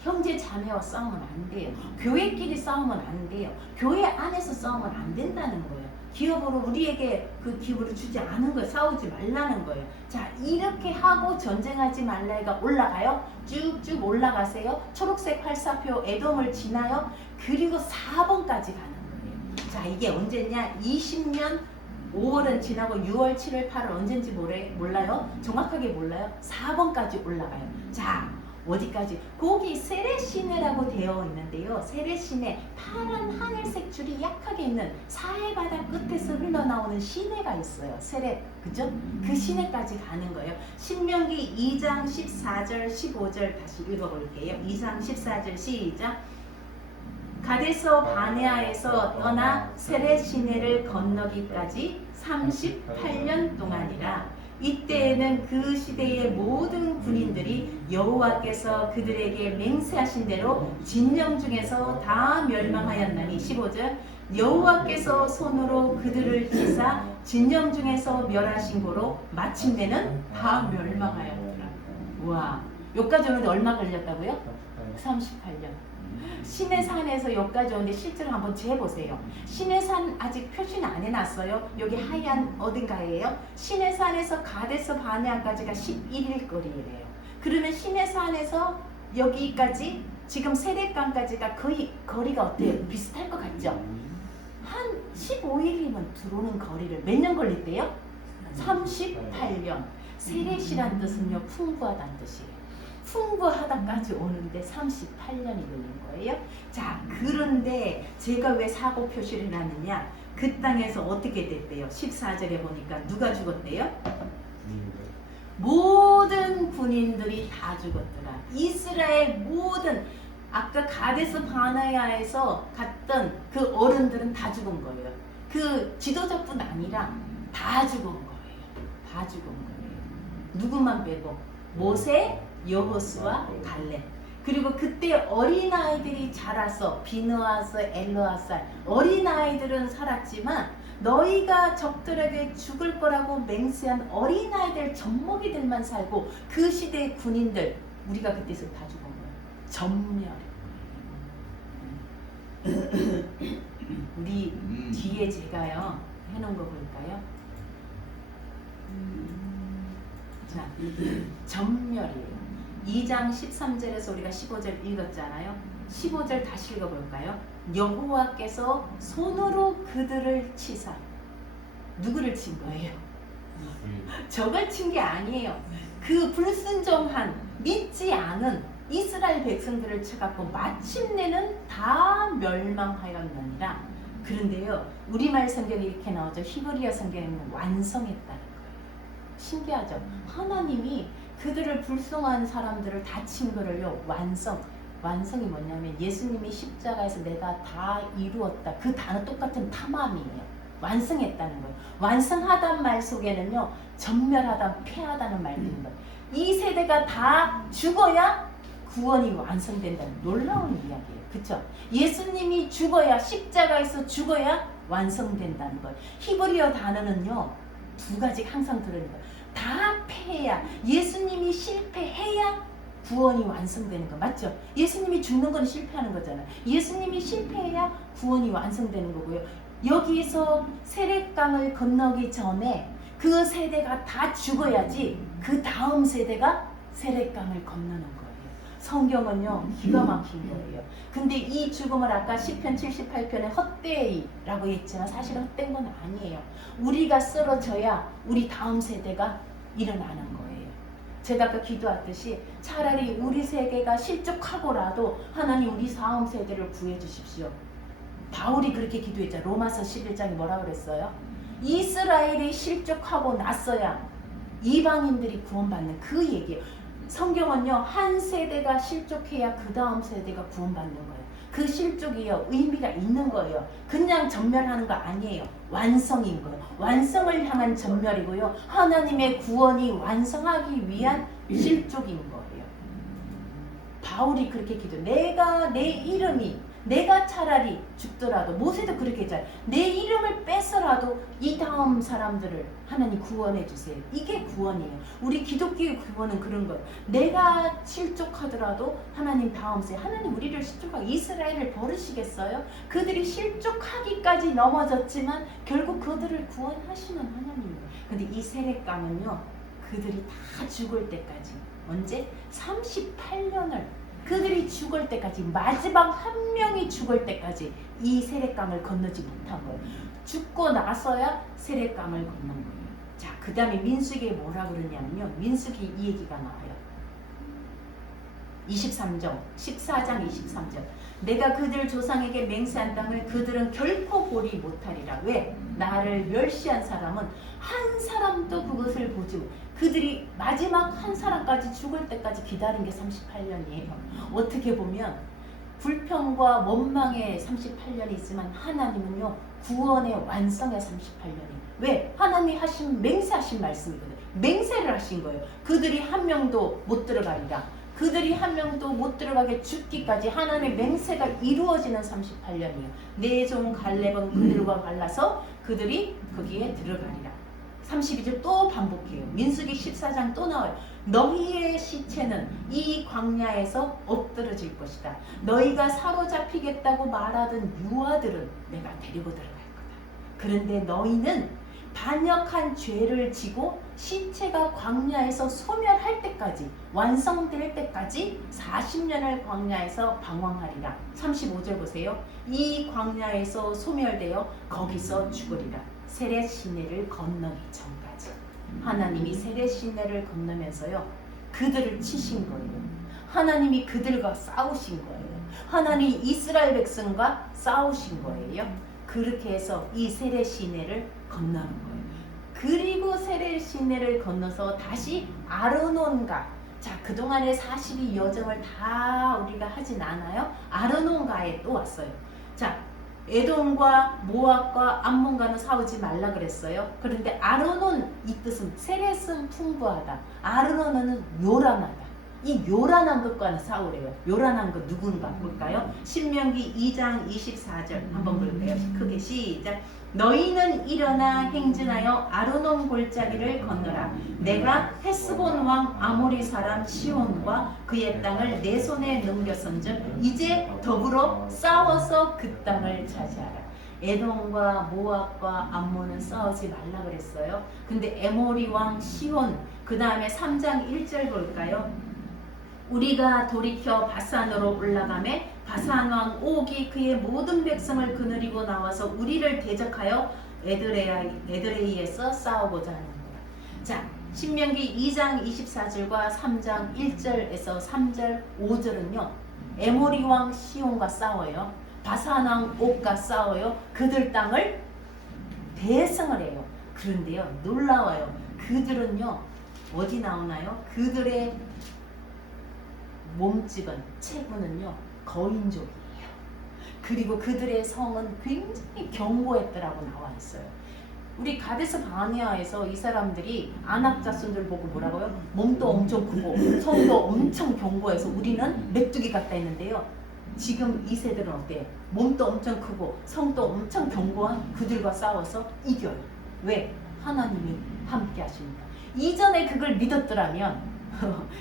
형제 자매와 싸우면 안 돼요. 교회끼리 싸우면 안 돼요. 교회 안에서 싸우면 안 된다는 거예요. 기업으로 우리에게 그 기업으로 주지 않은 거예요. 싸우지 말라는 거예요. 자, 이렇게 하고 전쟁하지 말라가 올라가요. 쭉쭉 올라가세요. 초록색 활사표 에돔을 지나요. 그리고 4번까지 가는 거예요. 자, 이게 언제냐? 20년 5월은 지나고 6월, 7월, 8월 언젠지 몰라요. 정확하게 몰라요. 4번까지 올라가요. 자, 어디까지? 거기 세레시네라고 되어 있는데요. 세레시네 파란 하늘색 줄이 약하게 있는 사해바다 끝에서 흘러나오는 시내가 있어요. 세레, 그죠? 그 시내까지 가는 거예요. 신명기 2장 14절 15절 다시 읽어볼게요. 2장 14절 시작. 가데서 바네아에서 떠나 세레 시내를 건너기까지 38년 동안이라. 이때에는 그 시대의 모든 군인들이 여호와께서 그들에게 맹세하신 대로 진영 중에서 다 멸망하였나니. 15절. 여호와께서 손으로 그들을 치사 진영 중에서 멸하신 고로 마침내는 다 멸망하였더라. 와, 여기까지 오는데 얼마 걸렸다고요? 38년. 시내산에서 여기까지 오는데 실제로 한번 재보세요. 시내산 아직 표시는 안 해놨어요. 여기 하얀 어딘가예요. 시내산에서 가데스 바네아까지가 11일 거리예요. 그러면 시내산에서 여기까지 지금 세례강까지가 거의 거리가 어때요? 비슷할 것 같죠? 한 15일이면 들어오는 거리를 몇 년 걸린대요? 38년. 세례시란 뜻은요, 풍부하다는 뜻이에요. 풍부하다까지 오는데 38년이 걸린 거예요. 자, 그런데 제가 왜 사고 표시를 해놨느냐? 그 땅에서 어떻게 됐대요? 14절에 보니까 누가 죽었대요? 모든 군인들이 다 죽었더라. 이스라엘 모든, 아까 가데스 바네아에서 갔던 그 어른들은 다 죽은 거예요. 그 지도자뿐 아니라 다 죽은 거예요. 다 죽은 거예요. 누구만 빼고? 모세, 여호수아, 갈렙. 그리고 그때 어린아이들이 자라서 비느하스, 엘르아살 어린아이들은 살았지만 너희가 적들에게 죽을 거라고 맹세한 어린아이들 젖먹이들만 살고 그 시대의 군인들 우리가 그때서 다 죽은 거예요. 전멸. 우리 뒤에 제가요 해놓은 거 볼까요? 자, 전멸이에요. 2장 13절에서 우리가 15절 읽었잖아요. 15절 다시 읽어볼까요? 여호와께서 손으로 그들을 치사. 누구를 친 거예요? 저걸 친 게 아니에요. 그 불순종한 믿지 않은 이스라엘 백성들을 쳐갖고 마침내는 다 멸망하였느니라. 그런데요, 우리말 성경에 이렇게 나오죠. 히브리어 성경에는 완성했다는 거예요. 신기하죠? 하나님이 그들을 불송한 사람들을 다 친 거를요, 완성이 뭐냐면 예수님이 십자가에서 내가 다 이루었다. 그 단어 똑같은 타맘이에요. 완성했다는 거예요. 완성하다는 말 속에는요, 전멸하다, 패하다는 말이 있는 거예요. 이 세대가 다 죽어야 구원이 완성된다는 놀라운 이야기예요. 그쵸? 예수님이 죽어야, 십자가에서 죽어야 완성된다는 거예요. 히브리어 단어는요, 두 가지 항상 들으는 거예요. 다 패해야, 예수님이 실패해야 구원이 완성되는 거 맞죠? 예수님이 죽는 건 실패하는 거잖아요. 예수님이 실패해야 구원이 완성되는 거고요. 여기서 세례강을 건너기 전에 그 세대가 다 죽어야지 그 다음 세대가 세례강을 건너는 거예요. 성경은요, 기가 막힌 거예요. 근데 이 죽음을 아까 시편 78편에 헛되이라고 했지만 사실 헛된 건 아니에요. 우리가 쓰러져야 우리 다음 세대가 일어나는 거예요. 제가 아까 기도했듯이 차라리 우리 세계가 실족하고라도 하나님 우리 다음 세대를 구해 주십시오. 바울이 그렇게 기도했죠. 로마서 11장이 뭐라 그랬어요? 이스라엘이 실족하고 났어야 이방인들이 구원받는 그 얘기예요. 성경은요, 한 세대가 실족해야 그 다음 세대가 구원받는 거예요. 그 실족이요, 의미가 있는 거예요. 그냥 전멸하는 거 아니에요. 완성인 거예요. 완성을 향한 전멸이고요. 하나님의 구원이 완성하기 위한 실족인 거예요. 바울이 그렇게 기도. 내가 차라리 죽더라도, 모세도 그렇게 했잖아요. 내 이름을 뺏어라도 이 다음 사람들을 하나님 구원해 주세요. 이게 구원이에요. 우리 기독교의 구원은 그런 거예요. 내가 실족하더라도 하나님 다음 세대, 하나님 우리를 실족하게, 이스라엘을 버리시겠어요? 그들이 실족하기까지 넘어졌지만 결국 그들을 구원하시는 하나님이에요. 근데 이 세례강은요, 그들이 다 죽을 때까지, 언제? 38년을 그들이 죽을 때까지, 마지막 한 명이 죽을 때까지 이 세례강을 건너지 못한 거예요. 죽고 나서야 세례강을 건넌 거예요. 자, 그 다음에 민수기에 뭐라 그러냐면요, 민수기 이 얘기가 나와요. 23절, 14장 23절. 내가 그들 조상에게 맹세한 땅을 그들은 결코 보리 못하리라. 왜? 나를 멸시한 사람은 한 사람도 그것을 보지 못. 그들이 마지막 한 사람까지 죽을 때까지 기다린 게 38년이에요. 어떻게 보면 불평과 원망의 38년이 있지만 하나님은요 구원의 완성의 38년이. 왜? 하나님이 하신 맹세하신 말씀이거든요. 맹세를 하신 거예요. 그들이 한 명도 못 들어가리라. 그들이 한 명도 못 들어가게 죽기까지 하나님의 맹세가 이루어지는 38년이에요. 내 종 갈렙은 그들과 갈라서 그들이 거기에 들어가리라. 32절 또 반복해요. 민수기 14장 또 나와요. 너희의 시체는 이 광야에서 엎드러질 것이다. 너희가 사로잡히겠다고 말하던 유아들은 내가 데리고 들어갈 거다. 그런데 너희는 반역한 죄를 지고 시체가 광야에서 소멸할 때까지, 완성될 때까지 40년을 광야에서 방황하리라. 35절 보세요. 이 광야에서 소멸되어 거기서 죽으리라. 세렛 시내를 건너기 전까지. 하나님이 세렛 시내를 건너면서요 그들을 치신 거예요. 하나님이 그들과 싸우신 거예요. 하나님이 이스라엘 백성과 싸우신 거예요. 그렇게 해서 이 세렛 시내를 건너는 거예요. 그리고 세렛 시내를 건너서 다시 아르논가. 자, 그동안의 42 여정을 다 우리가 하진 않아요. 아르논가에 또 왔어요. 자, 에돔과 모압과 암몬과는 싸우지 말라 그랬어요. 그런데 아르논 이 뜻은 세렛은 풍부하다. 아르논은 요란하다. 이 요란한 것과는 싸우래요. 요란한 것 누군가 볼까요? 신명기 2장 24절 한번 볼게요. 크게 시작. 너희는 일어나 행진하여 아르논 골짜기를 건너라. 내가 헤스본 왕 아모리 사람 시온과 그의 땅을 내 손에 넘겼은즉 이제 더불어 싸워서 그 땅을 차지하라. 에돔과 모압과 암몬은 싸우지 말라 그랬어요. 근데 에모리 왕 시온, 그 다음에 3장 1절 볼까요? 우리가 돌이켜 바산으로 올라가매 바산 왕 옥이 그의 모든 백성을 거느리고 나와서 우리를 대적하여 에드레이에서 싸우고자 하는 거야. 자, 신명기 2장 24절과 3장 1절에서 3절 5절은요 에모리 왕 시온과 싸워요. 바산 왕 옥과 싸워요. 그들 땅을 대승을 해요. 그런데요 놀라워요. 그들은요 어디 나오나요? 그들의 몸집은 체구는요 거인족이에요. 그리고 그들의 성은 굉장히 견고했더라고 나와 있어요. 우리 가데스 바네아에서 이 사람들이 아낙 자손들 보고 뭐라고요? 몸도 엄청 크고 성도 엄청 견고해서 우리는 메뚜기 같다 했는데요. 지금 이 세대는 어때요? 몸도 엄청 크고 성도 엄청 견고한 그들과 싸워서 이겨요. 왜? 하나님이 함께 하십니다. 이전에 그걸 믿었더라면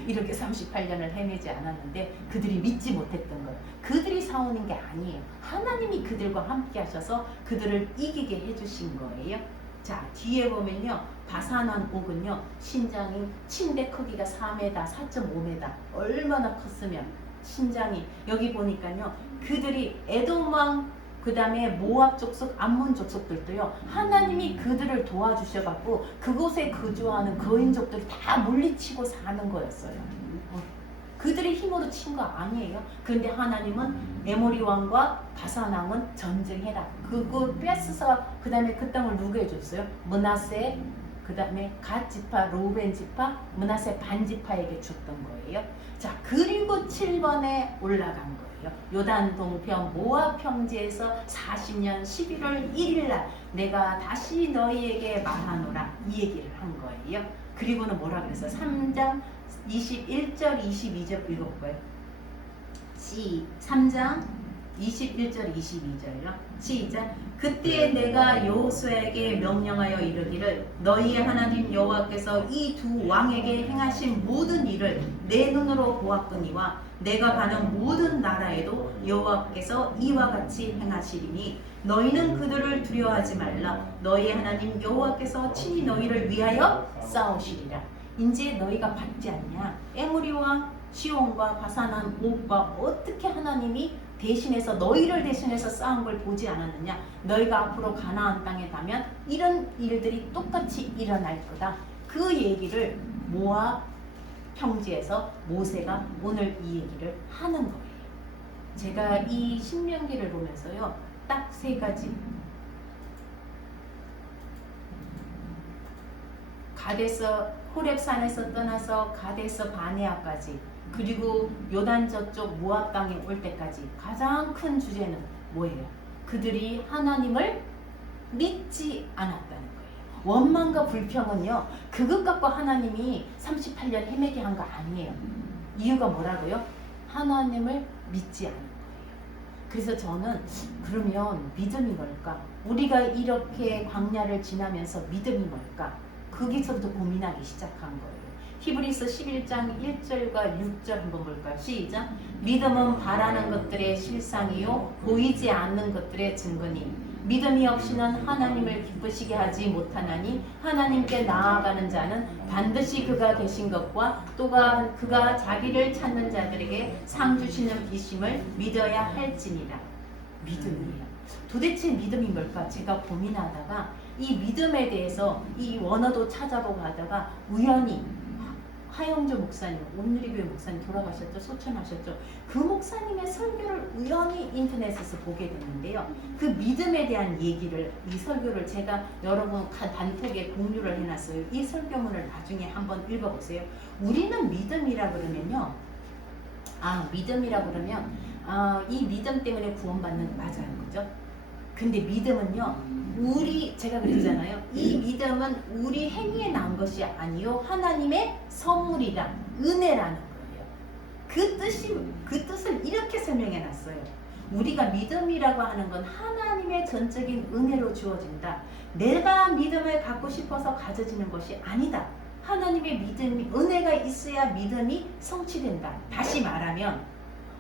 이렇게 38년을 헤매지 않았는데 그들이 믿지 못했던 거예요. 그들이 싸우는 게 아니에요. 하나님이 그들과 함께 하셔서 그들을 이기게 해주신 거예요. 자, 뒤에 보면요 바산왕 옥은요 신장이 침대 크기가 4m, 4.5m 얼마나 컸으면 신장이 여기 보니까요 그들이 에돔 왕 그 다음에 모압 족속, 암몬 족속들도요 하나님이 그들을 도와주셔갖고 그곳에 거주하는 거인족들이 다 물리치고 사는 거였어요. 그들의 힘으로 친 거 아니에요. 그런데 하나님은 에모리 왕과 바산 왕은 전쟁해라. 그거 뺏어서 그 다음에 그 땅을 누구 해줬어요? 므낫세, 그 다음에 갓 지파, 로벤 지파, 므낫세 반 지파에게 줬던 거예요. 자, 그리고 7번에 올라간 거예요. 요단 동편 모압 평지에서 40년 11월 1일 날 내가 다시 너희에게 말하노라 이 얘기를 한 거예요. 그리고는 뭐라 그랬어요? 3장 21절 22절 읽어볼까요? 3장 21절 22절요. 시작. 그때 내가 여호수아에게 명령하여 이르기를 너희의 하나님 여호와께서 이 두 왕에게 행하신 모든 일을 내 눈으로 보았거니와 내가 가는 모든 나라에도 여호와께서 이와 같이 행하시리니 너희는 그들을 두려워하지 말라. 너희의 하나님 여호와께서 친히 너희를 위하여 싸우시리라. 이제 너희가 받지 않냐? 에모리 왕 시온과 바산왕 옥과 어떻게 하나님이 대신해서 너희를 대신해서 싸운 걸 보지 않았느냐? 너희가 앞으로 가나안 땅에 가면 이런 일들이 똑같이 일어날 거다. 그 얘기를 모압, 평지에서 모세가 오늘 이 얘기를 하는 거예요. 제가 이 신명기를 보면서요, 딱 세 가지. 가데서 호렙산에서 떠나서 가데서 바네아까지, 그리고 요단 저쪽 모압 땅에 올 때까지 가장 큰 주제는 뭐예요? 그들이 하나님을 믿지 않았다는 거예요. 원망과 불평은요, 그것 갖고 하나님이 38년 헤매게 한 거 아니에요. 이유가 뭐라고요? 하나님을 믿지 않은 거예요. 그래서 저는 그러면 믿음이 뭘까? 우리가 이렇게 광야를 지나면서 믿음이 뭘까? 거기서부터 고민하기 시작한 거예요. 히브리서 11장 1절과 6절 한번 볼까요? 시작. 믿음은 바라는 것들의 실상이요 보이지 않는 것들의 증거니 믿음이 없이는 하나님을 기쁘시게 하지 못하나니 하나님께 나아가는 자는 반드시 그가 계신 것과 또한 그가 자기를 찾는 자들에게 상 주시는 이심을 믿어야 할지니라. 믿음이에요. 도대체 믿음이 뭘까? 제가 고민하다가 이 믿음에 대해서 이 원어도 찾아보고 하다가 우연히 하영조 목사님, 온누리교회 목사님 돌아가셨죠? 소천하셨죠? 그 목사님의 설교를 우연히 인터넷에서 보게 됐는데요. 그 믿음에 대한 얘기를, 이 설교를 제가 여러분 단톡에 공유를 해놨어요. 이 설교문을 나중에 한번 읽어보세요. 우리는 믿음이라 그러면요, 믿음이라 그러면 이 믿음 때문에 구원받는, 맞아요, 그죠? 근데 믿음은요, 제가 그랬잖아요. 이 믿음은 우리 행위에 난 것이 아니요 하나님의 선물이다, 은혜라는 거예요. 그 뜻을 이렇게 설명해 놨어요. 우리가 믿음이라고 하는 건 하나님의 전적인 은혜로 주어진다. 내가 믿음을 갖고 싶어서 가져지는 것이 아니다. 하나님의 믿음이, 은혜가 있어야 믿음이 성취된다. 다시 말하면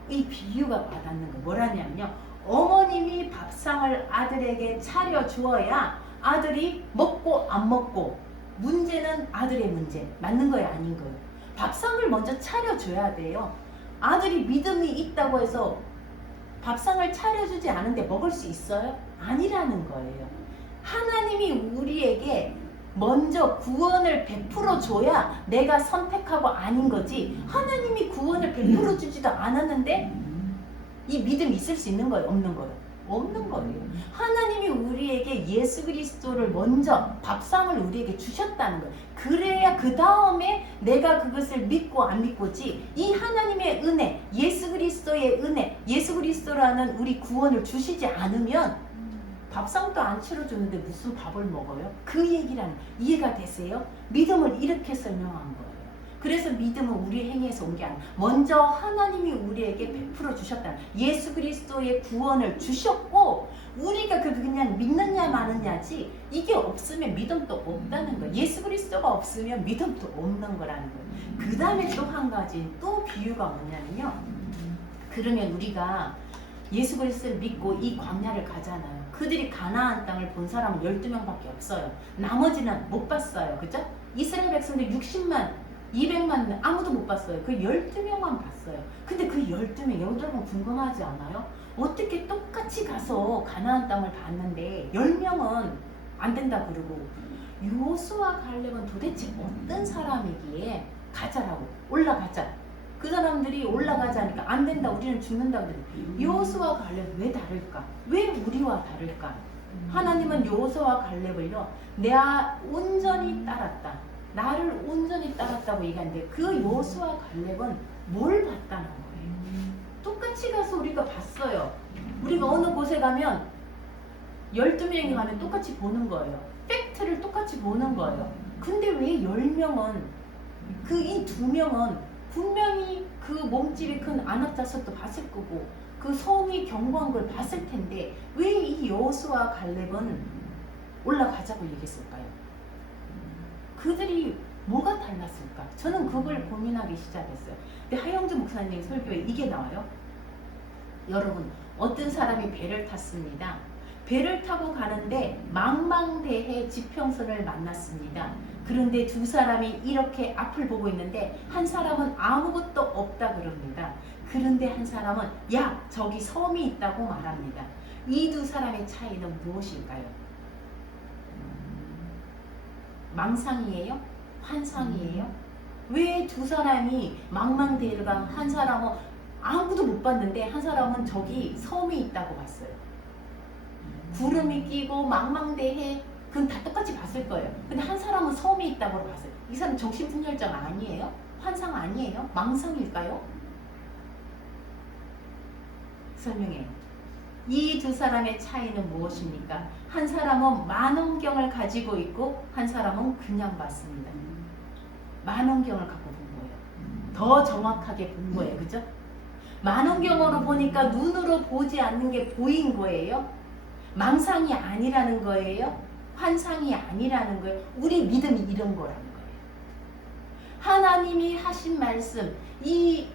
이 비유가 와닿는 거 뭐라냐면요, 어머님이 밥상을 아들에게 차려 주어야 아들이 먹고 안 먹고, 문제는 아들의 문제, 맞는 거예요, 아닌 거예요? 밥상을 먼저 차려줘야 돼요. 아들이 믿음이 있다고 해서 밥상을 차려주지 않은데 먹을 수 있어요? 아니라는 거예요. 하나님이 우리에게 먼저 구원을 베풀어 줘야 내가 선택하고 아닌 거지, 하나님이 구원을 베풀어 주지도 않았는데 이 믿음이 있을 수 있는 거예요? 없는 거예요? 없는 거예요. 하나님이 우리에게 예수 그리스도를 먼저, 밥상을 우리에게 주셨다는 거예요. 그래야 그 다음에 내가 그것을 믿고 안 믿고지, 이 하나님의 은혜, 예수 그리스도의 은혜, 예수 그리스도라는 우리 구원을 주시지 않으면 밥상도 안 치러주는데 무슨 밥을 먹어요? 그 얘기라는, 이해가 되세요? 믿음을 이렇게 설명한 거예요. 그래서 믿음은 우리 행위에서 온 게 아니야. 먼저 하나님이 우리에게 베풀어 주셨다. 예수 그리스도의 구원을 주셨고, 우리가 그냥 믿느냐 마느냐지, 이게 없으면 믿음도 없다는 거예요. 예수 그리스도가 없으면 믿음도 없는 거라는 거예요. 그 다음에 또 한 가지, 또 비유가 뭐냐면요, 그러면 우리가 예수 그리스도를 믿고 이 광야를 가잖아요. 그들이 가나안 땅을 본 사람은 12명밖에 없어요. 나머지는 못 봤어요. 그죠? 이스라엘 백성들 60만 200만 아무도 못 봤어요. 그 12명만 봤어요. 근데 그 12명, 여러분 궁금하지 않아요? 어떻게 똑같이 가서 가나안 땅을 봤는데 10명은 안 된다 그러고, 요수와 갈렙은 도대체 어떤 사람이기에 가자라고, 올라가자. 그 사람들이 올라가자니까 안 된다, 우리는 죽는다 그러는데, 요수와 갈렙 왜 다를까? 왜 우리와 다를까? 하나님은 요수와 갈렙을요, 내가 온전히 따랐다, 나를 온전히 따랐다고 얘기하는데, 그 요수와 갈렙은 뭘 봤다는 거예요? 똑같이 가서 우리가 봤어요. 우리가 어느 곳에 가면 12명이 가면 똑같이 보는 거예요. 팩트를 똑같이 보는 거예요. 근데 왜 10명은, 그 이 2명은 분명히 그 몸집이 큰 아낙자석도 봤을 거고 그 성이 견고한 걸 봤을 텐데, 왜 이 여호수아 갈렙은 올라가자고 얘기했을까요? 그들이 뭐가 달랐을까? 저는 그걸 고민하기 시작했어요. 근데 하영주 목사님 설교에 이게 나와요. 여러분, 어떤 사람이 배를 탔습니다. 배를 타고 가는데 망망대해 지평선을 만났습니다. 그런데 두 사람이 이렇게 앞을 보고 있는데 한 사람은 아무것도 없다 그럽니다. 그런데 한 사람은 야, 저기 섬이 있다고 말합니다. 이 두 사람의 차이는 무엇일까요? 망상이에요? 환상이에요? 왜 두 사람이 망망대해가 한 사람은 아무도 못 봤는데 한 사람은 저기 섬이 있다고 봤어요. 구름이 끼고 망망대해 그건 다 똑같이 봤을 거예요. 근데 한 사람은 섬이 있다고 봤어요. 이 사람 정신분열증 아니에요? 환상 아니에요? 망상일까요? 설명해요. 이 두 사람의 차이는 무엇입니까? 한 사람은 만원경을 가지고 있고 한 사람은 그냥 봤습니다. 만원경을 갖고 본 거예요. 더 정확하게 본 거예요. 그죠? 만원경으로 보니까 눈으로 보지 않는 게 보인 거예요. 망상이 아니라는 거예요. 환상이 아니라는 거예요. 우리 믿음이 이런 거라는 거예요. 하나님이 하신 말씀, 이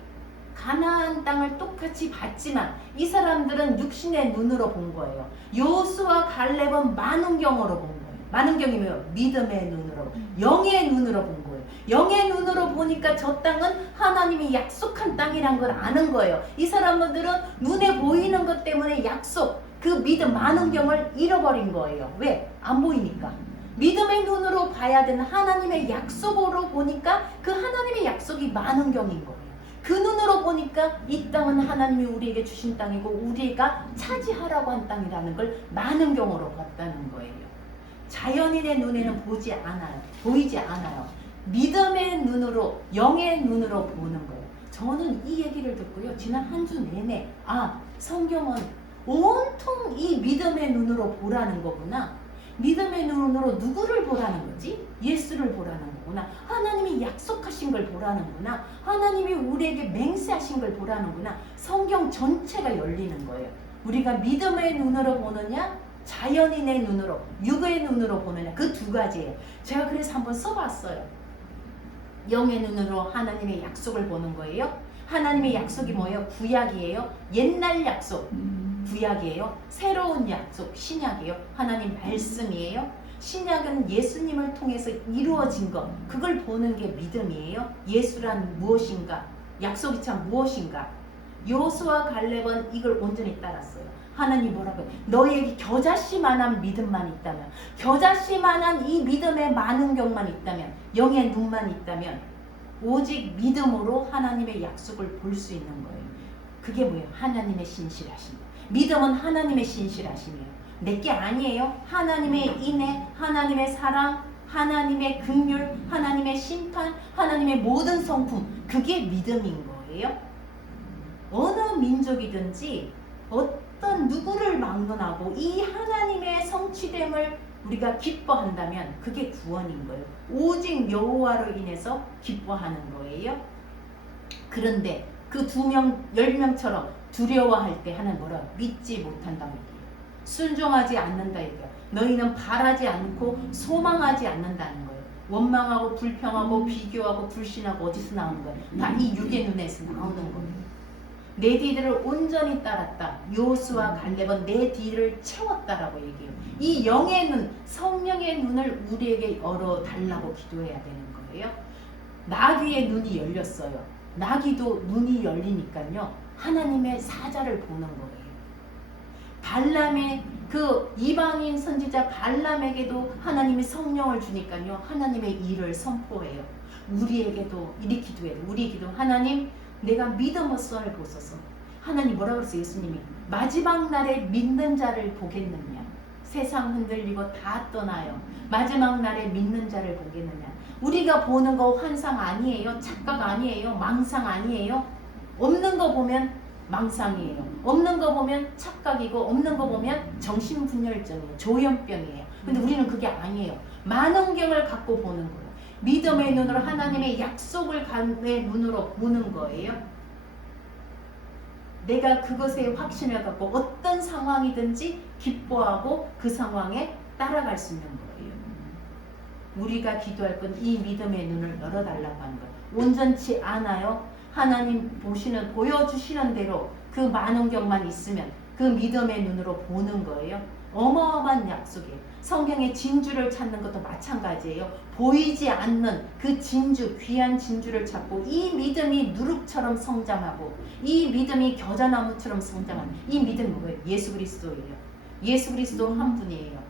가나안 땅을 똑같이 봤지만 이 사람들은 육신의 눈으로 본 거예요. 여호수아 갈렙은 만원경으로 본 거예요. 만원경이 뭐예요? 믿음의 눈으로, 영의 눈으로 본 거예요. 영의 눈으로 보니까 저 땅은 하나님이 약속한 땅이란 걸 아는 거예요. 이 사람들은 눈에 보이는 것 때문에 약속, 그 믿음 만원경을 잃어버린 거예요. 왜? 안 보이니까. 믿음의 눈으로 봐야 되는 하나님의 약속으로 보니까 그 하나님의 약속이 만원경인 거예요. 그 눈으로 보니까 이 땅은 하나님이 우리에게 주신 땅이고 우리가 차지하라고 한 땅이라는 걸 만원경으로 봤다는 거예요. 자연인의 눈에는 보지 않아요. 보이지 않아요. 믿음의 눈으로, 영의 눈으로 보는 거예요. 저는 이 얘기를 듣고요. 지난 한 주 내내 성경은 온통 이 믿음의 눈으로 보라는 거구나. 믿음의 눈으로 누구를 보라는 거지? 예수를 보라는 거구나. 하나님이 약속하신 걸 보라는구나. 하나님이 우리에게 맹세하신 걸 보라는구나. 성경 전체가 열리는 거예요. 우리가 믿음의 눈으로 보느냐, 자연인의 눈으로, 육의 눈으로 보느냐, 그 두 가지예요. 제가 그래서 한번 써봤어요. 영의 눈으로 하나님의 약속을 보는 거예요. 하나님의 약속이 뭐예요? 구약이에요. 옛날 약속, 구약이에요. 새로운 약속, 신약이에요. 하나님 말씀이에요. 신약은 예수님을 통해서 이루어진 것, 그걸 보는 게 믿음이에요. 예수란 무엇인가? 약속이 참 무엇인가? 여호수아 갈렙은 이걸 온전히 따랐어요. 하나님 뭐라고요? 너희에게 겨자씨만한 믿음만 있다면, 겨자씨만한 이 믿음의 만원경만 있다면, 영의 눈만 있다면 오직 믿음으로 하나님의 약속을 볼 수 있는 거예요. 그게 뭐예요? 하나님의 신실하심. 믿음은 하나님의 신실하심이에요. 내게 아니에요. 하나님의 인애, 하나님의 사랑, 하나님의 긍휼, 하나님의 심판, 하나님의 모든 성품, 그게 믿음인 거예요. 어느 민족이든지 어떤 누구를 막론하고 이 하나님의 성취됨을 우리가 기뻐한다면 그게 구원인 거예요. 오직 여호와로 인해서 기뻐하는 거예요. 그런데 그 2명, 10명처럼 두려워할 때 하나님 뭐라? 믿지 못한다고 얘기해요. 순종하지 않는다 얘기해요. 너희는 바라지 않고 소망하지 않는다는 거예요. 원망하고 불평하고 비교하고 불신하고 어디서 나오는 거예요? 다 이 육의 눈에서 나오는 거예요. 내 뒤를 온전히 따랐다. 여호수아 갈렙은 내 뒤를 채웠다라고 얘기해요. 이 영의 눈, 성령의 눈을 우리에게 열어달라고 기도해야 되는 거예요. 나귀의 눈이 열렸어요. 나귀도 눈이 열리니까요. 하나님의 사자를 보는 거예요. 발람의 그 이방인 선지자 발람에게도 하나님이 성령을 주니까요. 하나님의 일을 선포해요. 우리에게도 이렇게 기도해요. 우리 기도 하나님 내가 믿음으로써 보소서. 하나님 뭐라고 그랬어요? 예수님이 마지막 날에 믿는 자를 보겠느냐. 세상 흔들리고 다 떠나요. 마지막 날에 믿는 자를 보겠느냐. 우리가 보는 거 환상 아니에요. 착각 아니에요. 망상 아니에요. 없는 거 보면 망상이에요. 없는 거 보면 착각이고 없는 거 보면 정신분열증이에요. 조현병이에요. 근데 우리는 그게 아니에요. 만원경을 갖고 보는 거예요. 믿음의 눈으로 하나님의 약속을 간의 눈으로 보는 거예요. 내가 그것에 확신을 갖고 어떤 상황이든지 기뻐하고 그 상황에 따라갈 수 있는 거예요. 우리가 기도할 건 이 믿음의 눈을 열어달라고 하는 거예요. 온전치 않아요. 하나님 보여주시는 대로 그 만원경만 있으면 그 믿음의 눈으로 보는 거예요. 어마어마한 약속이에요. 성경의 진주를 찾는 것도 마찬가지예요. 보이지 않는 그 진주, 귀한 진주를 찾고 이 믿음이 누룩처럼 성장하고 이 믿음이 겨자나무처럼 성장하는 이 믿음이 뭐예요? 예수 그리스도예요. 예수 그리스도 한 분이에요.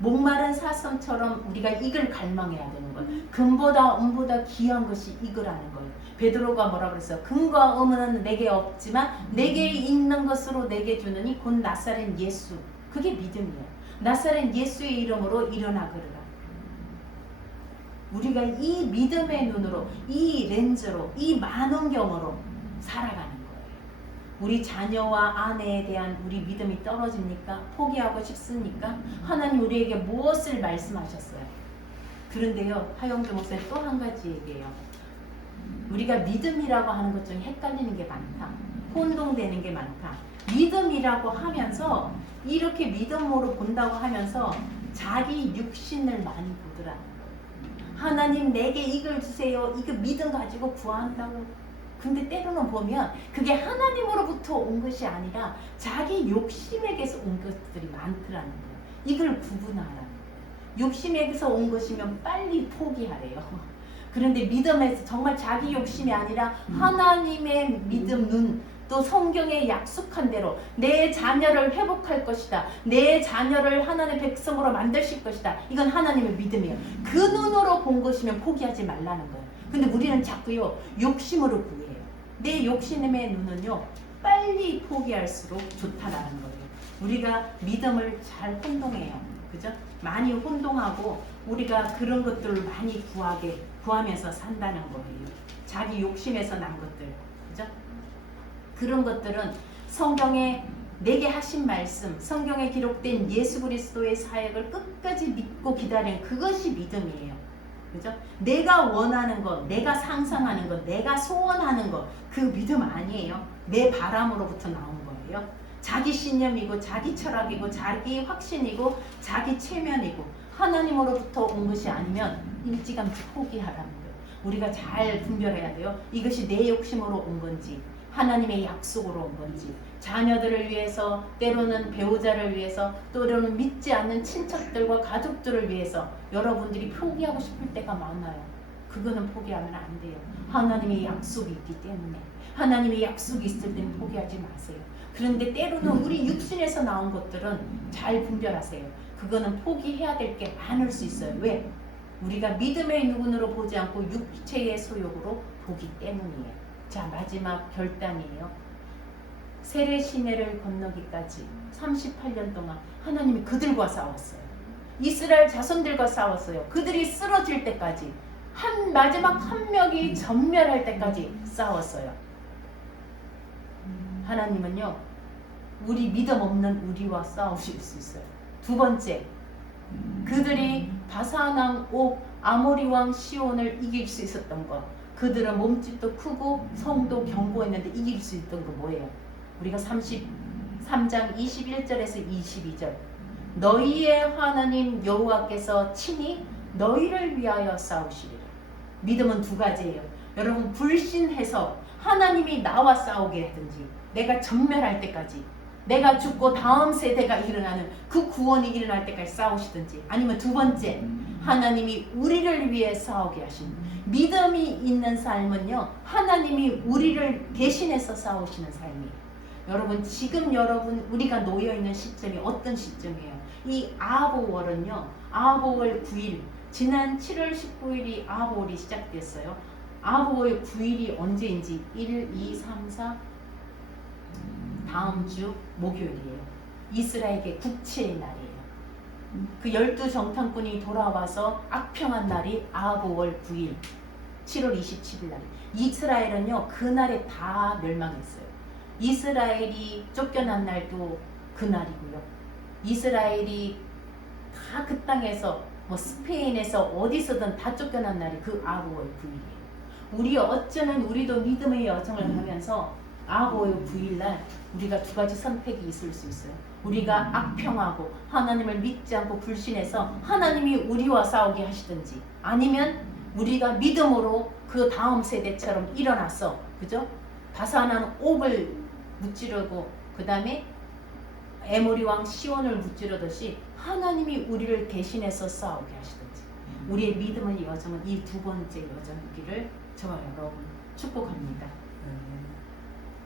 목마른 사슴처럼 우리가 이걸 갈망해야 되는 거예요. 금보다 은보다 귀한 것이 이거라는 거예요. 베드로가 뭐라 그랬어요? 금과 은은 내게 없지만 내게 있는 것으로 내게 주느니 곧 나사렛 예수. 그게 믿음이에요. 나사렛 예수의 이름으로 일어나 걸으라. 우리가 이 믿음의 눈으로, 이 렌즈로, 이 만원경으로 살아가는 거예요. 우리 자녀와 아내에 대한 우리 믿음이 떨어집니까? 포기하고 싶습니까? 하나님 우리에게 무엇을 말씀하셨어요? 그런데요, 하영주 목사님 또 한 가지 얘기해요. 우리가 믿음이라고 하는 것 중에 헷갈리는 게 많다. 혼동되는 게 많다. 믿음이라고 하면서 이렇게 믿음으로 본다고 하면서 자기 육신을 많이 보더라. 하나님 내게 이걸 주세요. 이거 믿음 가지고 구한다고. 근데 때로는 보면 그게 하나님으로부터 온 것이 아니라 자기 욕심에게서 온 것들이 많더라는 거예요. 이걸 구분하라는 거예요. 욕심에게서 온 것이면 빨리 포기하래요. 그런데 믿음에서 정말 자기 욕심이 아니라 하나님의 믿음 눈, 또 성경에 약속한 대로 내 자녀를 회복할 것이다. 내 자녀를 하나님의 백성으로 만드실 것이다. 이건 하나님의 믿음이에요. 그 눈으로 본 것이면 포기하지 말라는 거예요. 근데 우리는 자꾸요 욕심으로 구해요. 내 욕심의 눈은요 빨리 포기할수록 좋다라는 거예요. 우리가 믿음을 잘 혼동해요. 그죠? 많이 혼동하고 우리가 그런 것들을 많이 구하면서 산다는 거예요. 자기 욕심에서 난 것들. 그죠? 그런 것들은 성경에 내게 하신 말씀, 성경에 기록된 예수 그리스도의 사역을 끝까지 믿고 기다리는 그것이 믿음이에요. 그죠? 내가 원하는 것, 내가 상상하는 것, 내가 소원하는 것, 그 믿음 아니에요. 내 바람으로부터 나온 거예요. 자기 신념이고 자기 철학이고 자기 확신이고 자기 체면이고 하나님으로부터 온 것이 아니면 일찌감치 포기하라는 거예요. 우리가 잘 분별해야 돼요. 이것이 내 욕심으로 온 건지 하나님의 약속으로 온 건지, 자녀들을 위해서, 때로는 배우자를 위해서, 때로는 믿지 않는 친척들과 가족들을 위해서 여러분들이 포기하고 싶을 때가 많아요. 그거는 포기하면 안 돼요. 하나님의 약속이 있기 때문에. 하나님의 약속이 있을 때는 포기하지 마세요. 그런데 때로는 우리 육신에서 나온 것들은 잘 분별하세요. 그거는 포기해야 될 게 많을 수 있어요. 왜? 우리가 믿음의 눈으로 보지 않고 육체의 소욕으로 보기 때문이에요. 자, 마지막 결단이에요. 세례 시내를 건너기까지 38년 동안 하나님이 그들과 싸웠어요. 이스라엘 자손들과 싸웠어요. 그들이 쓰러질 때까지, 마지막 한 명이 전멸할 때까지 싸웠어요. 하나님은요, 우리 믿음 없는 우리와 싸우실 수 있어요. 두 번째, 그들이 바사왕 옥 아모리 왕 시온을 이길 수 있었던 것. 그들은 몸집도 크고 성도 견고했는데 이길 수 있던 거 뭐예요? 우리가 33장 21절에서 22절. 너희의 하나님 여호와께서 친히 너희를 위하여 싸우시리라. 믿음은 두 가지예요. 여러분, 불신해서 하나님이 나와 싸우게 하든지, 내가 전멸할 때까지, 내가 죽고 다음 세대가 일어나는 그 구원이 일어날 때까지 싸우시든지, 아니면 두 번째, 하나님이 우리를 위해 싸우게 하신 믿음이 있는 삶은요, 하나님이 우리를 대신해서 싸우시는 삶이에요. 여러분, 지금 우리가 놓여있는 시점이 어떤 시점이에요? 이 아하보월은요, 아하보월 9일, 지난 7월 19일이 아하보월이 시작됐어요. 아하보월 9일이 언제인지 1, 2, 3, 4 다음 주 목요일이에요. 이스라엘의 국채의 날이에요. 그 12정탐꾼이 돌아와서 악평한 날이 아하보월 9일 7월 27일 날. 이스라엘은요 그날에 다 멸망했어요. 이스라엘이 쫓겨난 날도 그날이고요. 이스라엘이 다 그 땅에서 스페인에서 어디서든 다 쫓겨난 날이 그 아하보월 9일이에요. 우리도 믿음의 여정을 하면서 아하보월 9일날 우리가 두 가지 선택이 있을 수 있어요. 우리가 악평하고 하나님을 믿지 않고 불신해서 하나님이 우리와 싸우게 하시든지, 아니면 우리가 믿음으로 그 다음 세대처럼 일어나서, 그죠? 바사한 옥을 무찌르고 그 다음에 에모리 왕 시온을 무찌르듯이 하나님이 우리를 대신해서 싸우게 하시든지. 우리의 믿음의 여정은 이 두 번째 여정이기를 저와 여러분 축복합니다.